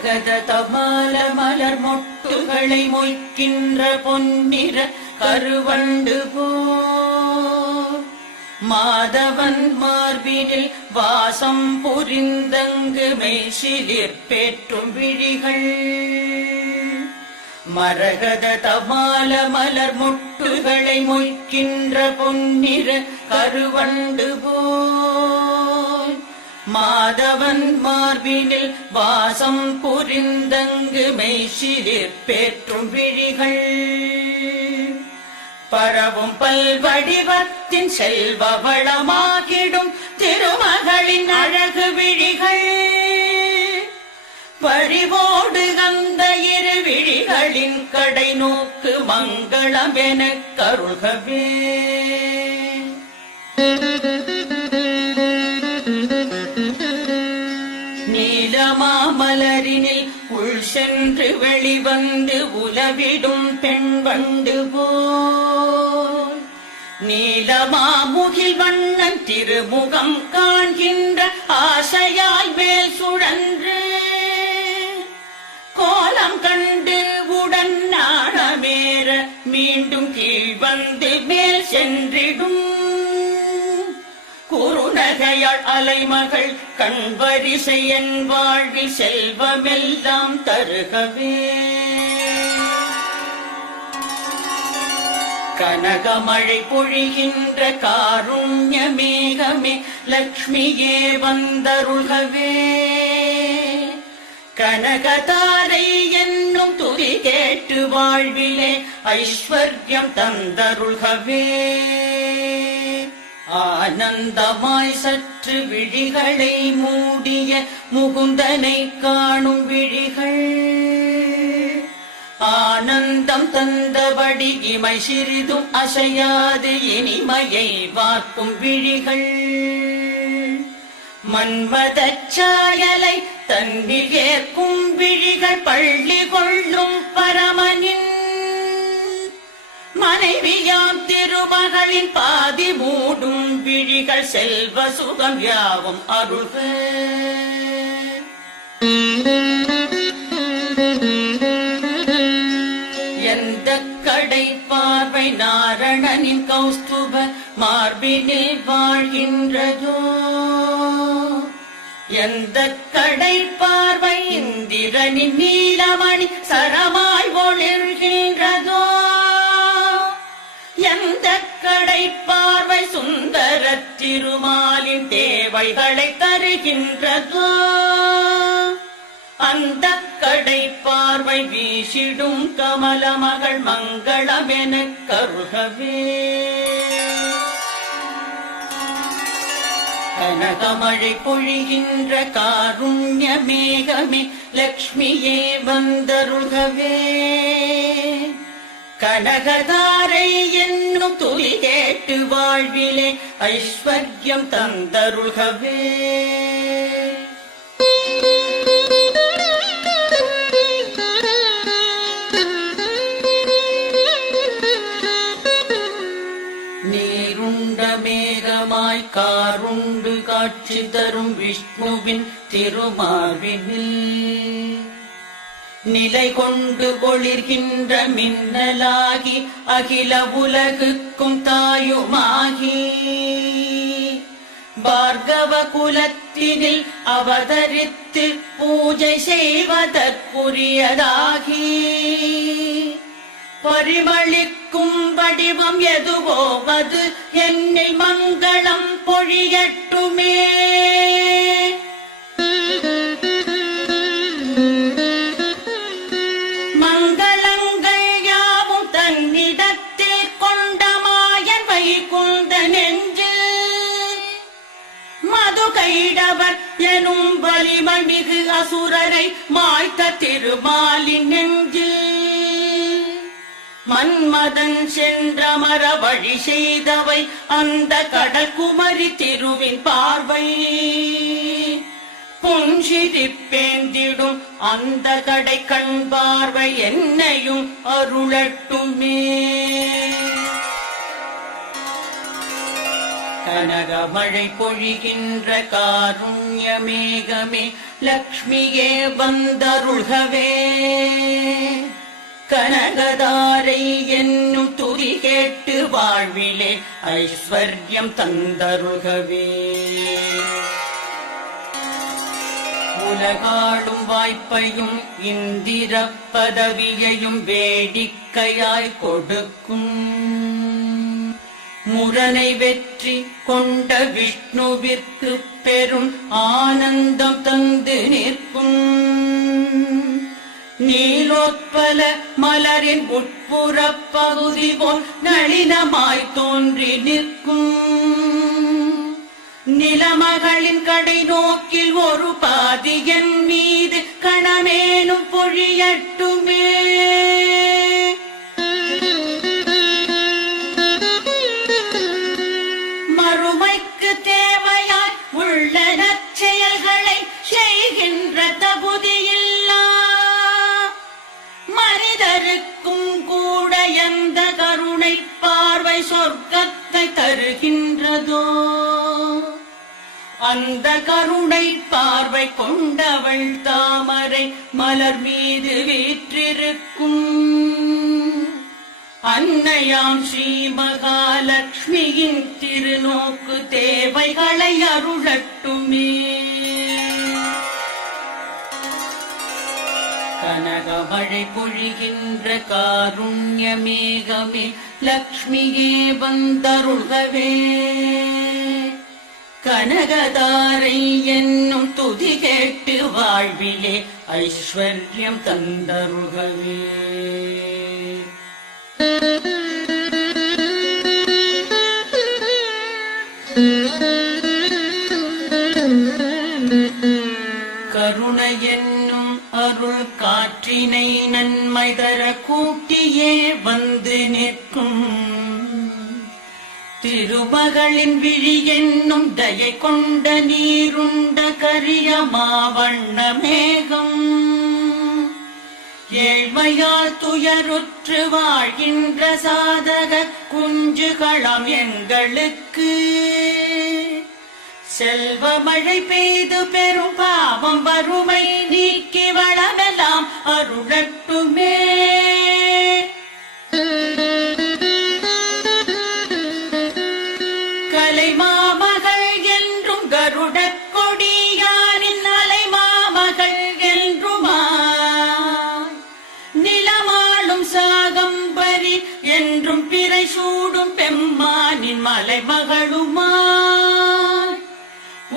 மரகத தமால மலர் மொட்டுகளை மொய்க்கின்ற பொன்னிற கருவண்டு போல் மாதவன் மார்பினில் வாசம் புரிந்தங்கு மெய்சிலிர் பேற்றும் விழிகள் மரகத தமால மலர் மொட்டுகளை மொய்க்கின்ற பொன்னிற கருவண்டு போல் மாதவன் மார்பினில் வாசம் புரிந்தங்கு மெய்சிலிர் பேற்றும் விழிகள் பரவும் பல்வடிவத்தின் செல்வ வளமாகிடும் திருமகளின் அழகு விழிகள் பறிவோடு அந்த இரு விழிகளின் கடை நோக்கு மங்களம் எனக் கருள்கவே நீலமாமலரினில் உள் சென்று வெளிவந்து உலவிடும் பெண் வண்டு போல் நீலமாமுகில் வண்ணன் திருமுகம் காண்கின்ற ஆசையாய் மேல் சுழன்று கோலம் கண்டு உடன் நாணமேற மீண்டும் கீழ் வந்து மேல் சென்றிடும் குறுநகையாள் அலைமகள் கண்வரிசை என் வாழ்வில் செல்வமெல்லாம் தருகவே கனகமழை பொழிகின்ற காருண்ய மேகமே லக்ஷ்மியே வந்தருள்கவே கனகதாரை என்னும் துதி கேட்டு வாழ்விலே ஐஸ்வர்யம் தந்தருள்கவே ஆனந்தமாய் சற்று விழிகளை மூடிய முகுந்தனை காணும் விழிகள் ஆனந்தம் தந்தபடி இமை சிறிதும் அசையாது இனிமையை வார்க்கும் விழிகள் மன்மதச் சாயலை தன்னில் ஏற்கும் விழிகள் பள்ளி கொள்ளும் பரமனின் மனைவியாம் திருமகளின் பாதி மூடும் விழிகள் செல்வ சுகம் யாவும் அருள்க எந்த கடை பார்வை நாரணனின் கௌஸ்துப மார்பினில் வாழ்கின்றதோ எந்த கடை பார்வை இந்திரனின் நீலமணி சரமாய் ஒளிர்கின்றதோ எந்த கடை பார்வை சுந்தர திருமாலின் தேவைகளை தருகின்றதோ அந்த கடை பார்வை வீசிடும் கமல மகள் மங்களம் எனக் கருகவே கனகமழை பொழிகின்ற காருண்ய மேகமே லக்ஷ்மியே வந்தருள்கவே கனகதாரை என்னும் துதி கேட்டு வாழ்விலே ஐஸ்வர்யம் தந்தருள்கவே நீருண்ட மேகமாய் காருண்டு காட்சி தரும் விஷ்ணுவின் திருமார்பினில் நிலை கொண்டு ஒளிர்கின்ற மின்னலாகி அகில உலகுக்கும் தாயுமாகி பார்கவ குலத்தினில் அவதரித்து பூஜை செய்வதற்குரியதாகி பரிமளிக்கும் வடிவம் எதுவோ அது என்னில் மங்களம் பொழியட்டுமே மங்களங்கள் யாவும் தன்னிடத்தில் கொண்ட மாயன் வைகுந்த நெஞ்சு மது கைடவர் எனும் வலிமை மிகு அசுரரை மாய்த்த திருமாலின் நெஞ்சு மன்மதன் சென்றமர வழி செய்தவை அந்த கடற்குமரி திருவின் பார்வை புன்சிரிப்பேந்திடும் அந்த கடை கண் பார்வை என்னையும் அருளட்டுமே கனகமழை பொழிகின்ற காருண்ய மேகமே லக்ஷ்மியே வந்தருள்கவே. கனகதாரை என்னும் துதி கேட்டு வாழ்விலே ஐஸ்வர்யம் தந்தருள்கவே. உலகாளும் வாய்ப்பையும் இந்திர பதவியையும் வேடிக்கையாய் கொடுக்கும் முரனை வெற்றி கொண்ட விஷ்ணுவிற்கு பெரும் ஆனந்தம் தந்து நிற்கும். நீலோத்பல மலரின் உட்புற பகுதி போல் நளினமாய் தோன்றி நிற்கும். நிலமகளின் கடை நோக்கில் ஒரு பாதியன் மீது கணமேனும் பொழியட்டுமே. மறுமைக்கு தேவையாய் உள்ள நற்செயல்களை செய்கின்ற தகுதியில்லா மனிதருக்கும் கூட எந்த கருணை பார்வை சொர்க்கத்தை தருகின்றதோ அந்த கருணை பார்வை கொண்டவள் தாமரை மலர் மீது வீற்றிருக்கும் அன்னையாம் ஸ்ரீ மகாலட்சுமியின் திருநோக்கு தேவைகளை அருளட்டுமே. கனகமழை பொழிகின்ற காருண்ய மேகமே லக்ஷ்மியே வந்தருள்கவே. கனகதாரை என்னும் துதி கேட்டு வாழ்விலே ஐஸ்வர்யம் தந்தருள்கவே. கருணை என்னும் அருள் காற்றினை நன்மை தர கூட்டியே வந்து நிற்கும் திருமகளின் விழி என்னும் தயை கொண்ட நீருண்ட கரிய மாவண்ண மேகம் ஏழ்மையால் துயருற்று வாழ்கின்ற சாதக குஞ்சுகளம் எங்களுக்கு செல்வ மழை பெய்து பெரும் பாவம் வறுமை நீக்கி வளமெல்லாம் அருளட்டுமே. கலை மாமகள் என்றும் கருட கொடியாரின் அலை மாமகள் என்றுமா நிலமாளும் சாகம்பரி என்றும் பிறை சூடும் பெம்மானின் மலைமகளுமா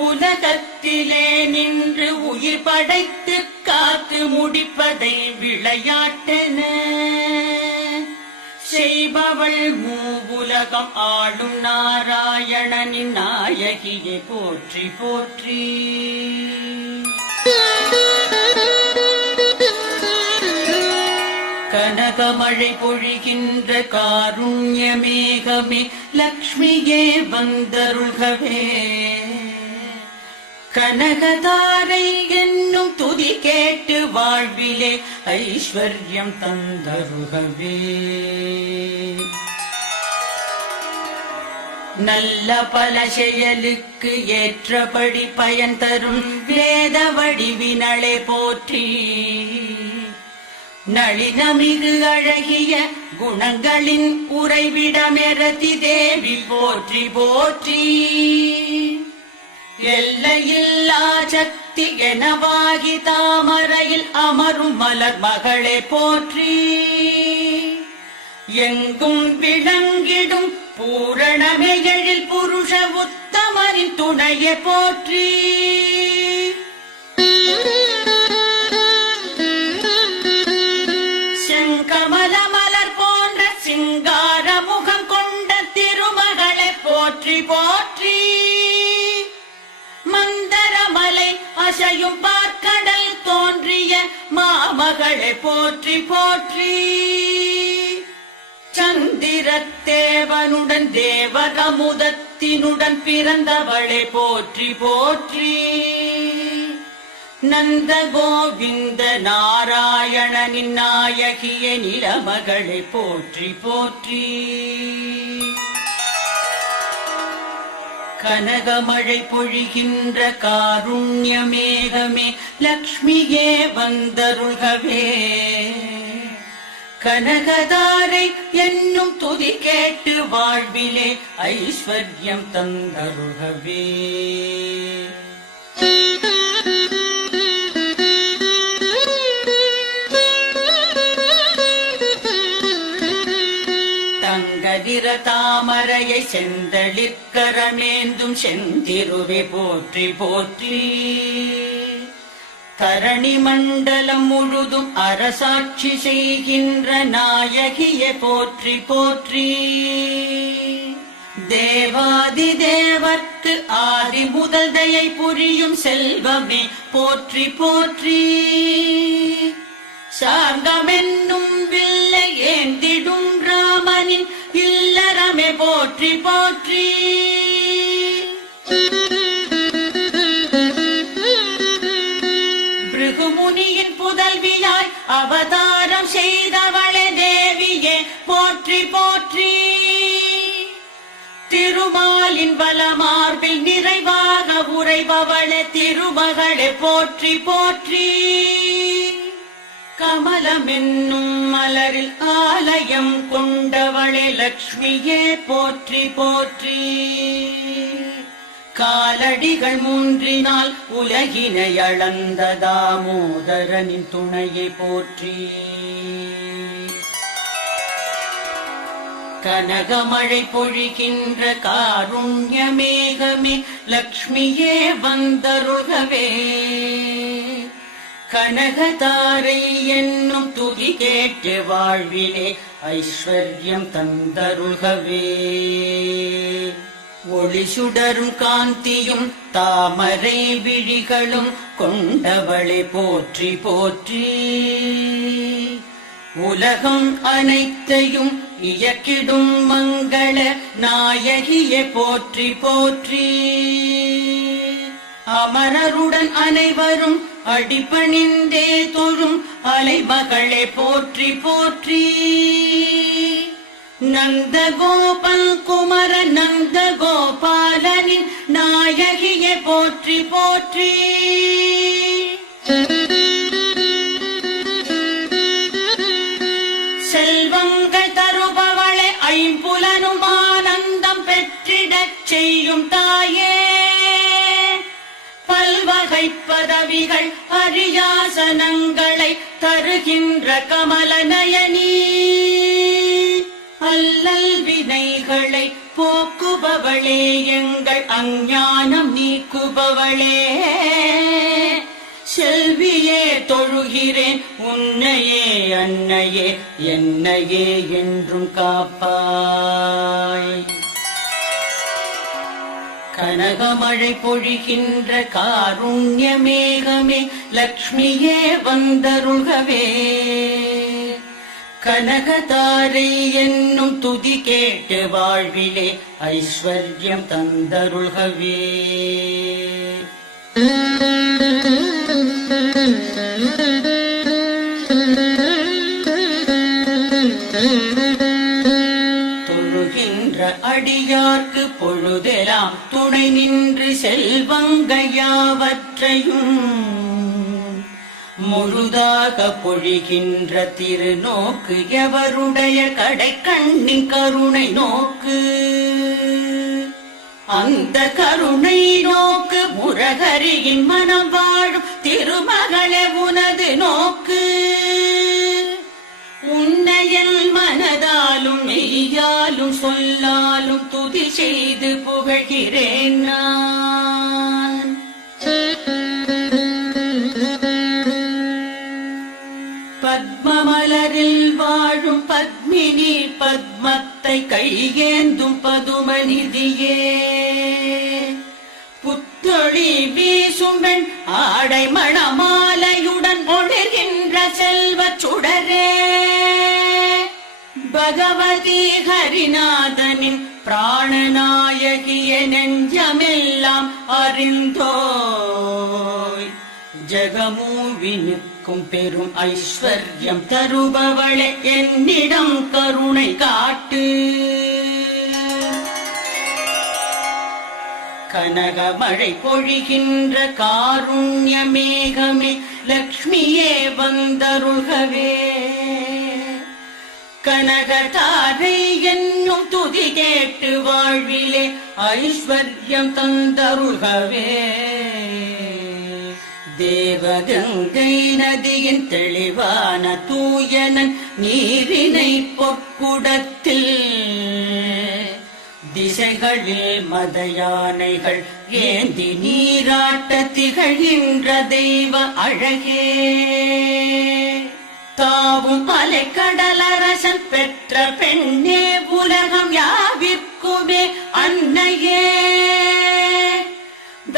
உலகத்திலே நின்று உயிர் படைத்து காத்து முடிப்பதை விளையாட்டென செய்பவள் மூவுலகம் ஆளும் நாராயணனின் நாயகியை போற்றி போற்றி. கனகமழை பொழிகின்ற காருண்ய மேகமே லக்ஷ்மியே வந்தருள்கவே. கனகதாரை என்னும் துதி கேட்டு வாழ்விலே ஐஸ்வர்யம் தந்தருள்கவே. நல்ல பல செயலுக்கு ஏற்றபடி பயன் தரும் வேத வடிவினளே போற்றி. நளினமிகு அழகிய குணங்களின் உறைவிடமெரதி தேவி போற்றி போற்றி. எல்லையில்லா சக்தி எனவாகி தாமரையில் அமரும் மலர் மகளே போற்றி. எங்கும் விளங்கிடும் பூரணமெழில் புருஷ உத்தமரின் துணையை போற்றி. செங்கமல மலர் போன்ற சிங்கார முகம் கொண்ட திருமகளை போற்றி போற்றி. மந்தரமலை அசையும் பார்க்கடல் தோன்றிய மாமகளை போற்றி போற்றி. சந்திரத்தேவனுடன் தேவகமுதத்தினுடன் பிறந்தவளை போற்றி போற்றி. நந்த கோவிந்த நாராயணனின் நாயகிய நிலமகளை போற்றி போற்றி. கனகமழை பொழிகின்ற காருண்ய மேகமே லக்ஷ்மியே வந்தருள்கவே. கனகதாரை என்னும் துதி கேட்டு வாழ்விலே ஐஸ்வர்யம் தந்தருள்கவே. தங்கதிர தாமரையை செந்தளிர்கரமேந்தும் செந்திருவே போற்றி போற்றி. தரணி மண்டலம் முழுதும் அரசாட்சி செய்கின்ற நாயகியை போற்றி போற்றி. தேவாதி தேவர்க்கு ஆதி முதல் தயை புரியும் செல்வமே போற்றி போற்றி. சார்கமென்னும் வில்லை ஏந்திடும் ராமனின் இல்லறமே போற்றி போற்றி. பிருகுமுனியின் புதல்வியாய் அவதாரம் செய்தவளே தேவியே போற்றி போற்றி. திருமாலின் வலமார்பில் நிறைவாக உறைபவளே திருமகளே போற்றி போற்றி. கமலமென்னும் மலரில் ஆலயம் கொண்டவளே லக்ஷ்மியே போற்றி போற்றி. காலடிகள் மூன்றினால் உலகினை அளந்த தாமோதரனின் துணையை போற்றி. கனகமழை பொழிகின்ற காருண்ய மேகமே லக்ஷ்மியே வந்தருள்கவே. கனகதாரை என்னும் துதி கேட்டு வாழ்விலே ஐஸ்வர்யம் தந்தருள்கவே. ஒளி சுடரும் காந்தியும் தாமரை விழிகளும் கொண்டவளே போற்றி போற்றி. உலகம் அனைத்தையும் இயக்கிடும் மங்கள நாயகியை போற்றி போற்றி. அமரருடன் அனைவரும் அடிபணிந்தே தொழும் அலைமகளே போற்றி போற்றி. நந்தகோபன் குமர நந்த கோபாலனின் நாயகியை போற்றி போற்றி. செல்வங்கள் தருபவளே ஐம்புலனும் ஆனந்தம் பெற்றிடச் செய்யும் தாயே. பல்வகை பதவிகள் அரியாசனங்களை தருகின்ற கமலநயனி. அல்லல் வினைகளை போக்குபவளே எங்கள் அஞ்ஞானம் நீக்குபவளே. செல்வியே தொழுகிறேன் உன்னையே அன்னையே என்னையே என்றும் காப்பாய். கனகமழை பொழிகின்ற காருண்ய மேகமே லக்ஷ்மியே வந்தருள்கவே. கனகதாரை என்னும் துதி கேட்டு வாழ்விலே ஐஸ்வர்யம் தந்தருள்கவே. தொழுகின்ற அடியார்க்கு பொழுதெல்லாம் துணை நின்று செல்வங்கள் யாவற்றையும் முழுதாக பொழிகின்ற திருநோக்கு எவருடைய கடைக்கண்ணின் கருணை நோக்கு. அந்த கருணை நோக்கு முரகரியின் மனம் வாழும் திருமகளே உனது நோக்கு. உன்னையல் மனதாலும் மெய்யாலும் சொல்லாலும் துதி செய்து புகழ்கிறேன் நான். பத்மமலரில் வாழும் பத்மினி பத்மத்தை கையேந்தும் பதுமநிதியே. புத்தொழி வீசும் பெண் ஆடை மணமாலையுடன் ஒளிர்கின்ற செல்வச் சுடரே. பகவதி ஹரிநாதனின் பிராணநாயகிய நெஞ்சமெல்லாம் அறிந்தோய். ஜகமூவினுக்கும் பெரும் ஐஸ்வர்யம் தருபவளே என்னிடம் கருணை காட்டு. கனகமழை பொழிகின்ற காருண்ய மேகமே லக்ஷ்மியே வந்தருள்கவே. கனகதாரை என்னும் துதி கேட்டு வாழ்விலே ஐஸ்வர்யம் தந்தருள்கவே. தேவகங்கை நதியின் தெளிவான தூயனன் நீரினை பொற்குடத்தில் திசைகளில் மத யானைகள் ஏந்தி நீராட்ட திகழ்கின்ற தெய்வ அழகே. தாவும் அலைக்கடலரசன் பெற்ற பெண்ணே உலகம் யாவிற்குமே அன்னையே.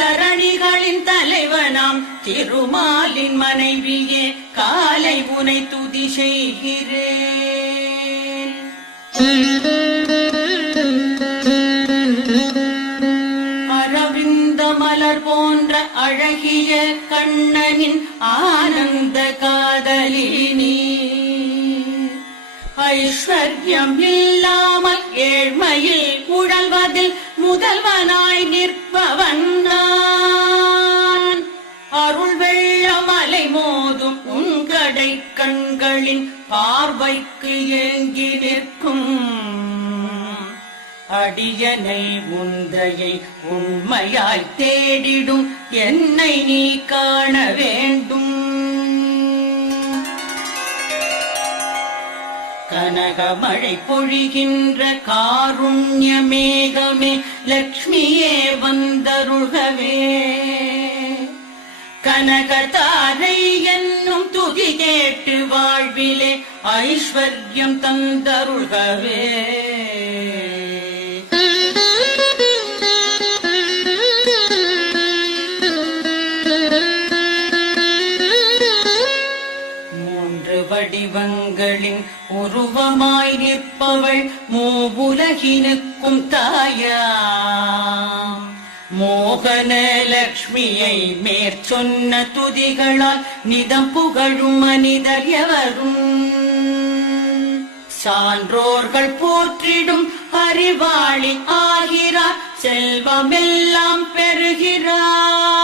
தரணிகளின் தலைவனாம் திருமாலின் மனைவியே காலை உனை துதி செய்கிறேன். அரவிந்த மலர் போன்ற அழகிய கண்ணனின் ஆனந்த காதலினி. ஐஸ்வர்யம் இல்லாமல் ஏழ்மையில் உழல்வதில் முதல்வனாய் நிற்பவன் நான். அருள் வெள்ளமலை மோதும் உங்கடை கண்களின் பார்வைக்கு ஏங்கி நிற்கும் அடியனை முந்தையை உண்மையாய் தேடிடும் என்னை நீ காண வேண்டும். கனகமழை பொழிகின்ற காருண்ய மேகமே லக்ஷ்மியே வந்தருள்கவே. கனகதாரை என்னும் துதி கேட்டு வாழ்விலே ஐஸ்வர்யம் தந்தருள்கவே. வடிவங்களின் உருவமாய் நிற்பவள் மூவுலகினுக்கும் தாயா. மோகன லக்ஷ்மியை மேற்சொன்ன துதிகளால் நிதம் புகழும் மனிதர் எவரும். சான்றோர்கள் போற்றிடும் அறிவாளி ஆகிறார், செல்வமெல்லாம் பெறுகிறார்.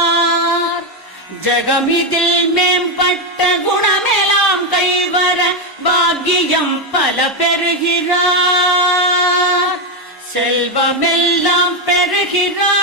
ஜகமிதில் மேம்பட்ட குணமெல்லாம் கைவர பாக்கியம் பல பெறுகிறார். செல்வமெல்லாம் பெறுகிறார்.